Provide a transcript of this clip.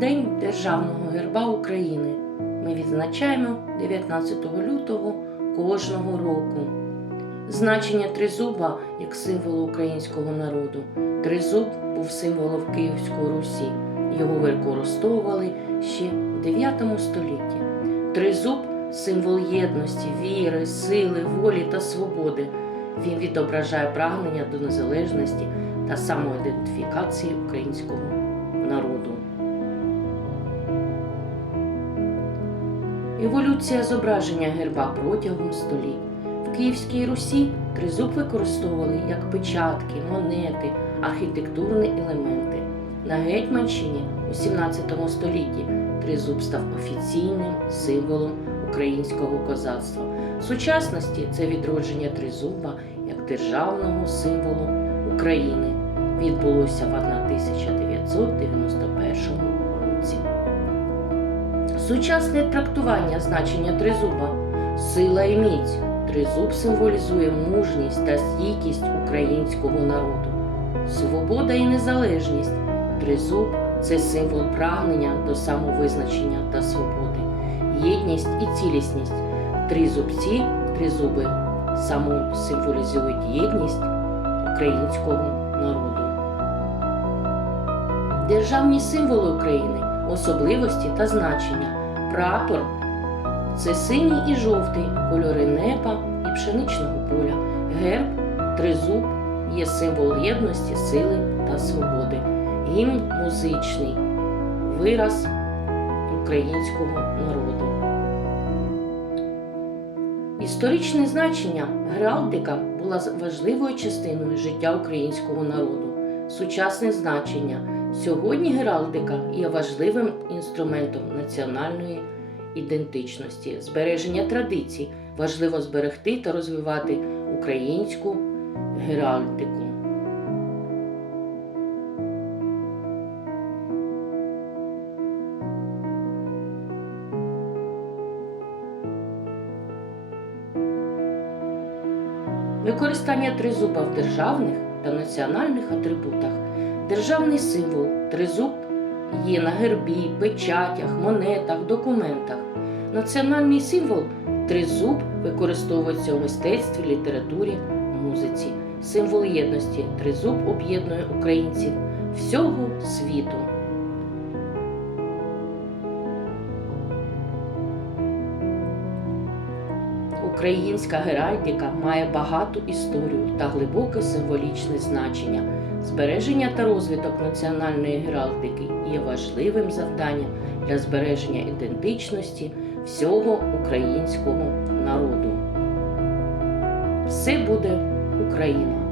День Державного герба України. Ми відзначаємо 19 лютого кожного року. Значення тризуба як символу українського народу. Тризуб був символом Київської Русі. Його використовували ще в 9 столітті. Тризуб символ єдності, віри, сили, волі та свободи. Він відображає прагнення до незалежності та самоідентифікації українського народу. Еволюція зображення герба протягом століть. В Київській Русі тризуб використовували як печатки, монети, архітектурні елементи. На Гетьманщині у 17 столітті тризуб став офіційним символом українського козацтва. В сучасності це відродження тризуба як державного символу України відбулося в 1991 році. Сучасне трактування значення тризуба сила і міць. Тризуб символізує мужність та стійкість українського народу, свобода і незалежність. Тризуб це символ прагнення до самовизначення та свободи, єдність і цілісність. Тризубці, тризуби само символізують єдність українського народу. Державні символи України, особливості та значення. Прапор це синій і жовтий, кольори неба і пшеничного поля. Герб, тризуб є символ єдності, сили та свободи. Гімн музичний вираз українського народу. Історичне значення геральдика була важливою частиною життя українського народу. Сучасне значення сьогодні геральдика є важливим інструментом національної ідентичності, збереження традицій. Важливо зберегти та розвивати українську геральдику. Використання тризуба в державних та національних атрибутах. Державний символ тризуб є на гербі, печатях, монетах, документах. Національний символ тризуб використовується у мистецтві, літературі, музиці. Символ єдності тризуб об'єднує українців всього світу. Українська геральдика має багату історію та глибоке символічне значення. Збереження та розвиток національної геральдики є важливим завданням для збереження ідентичності всього українського народу. Все буде Україна!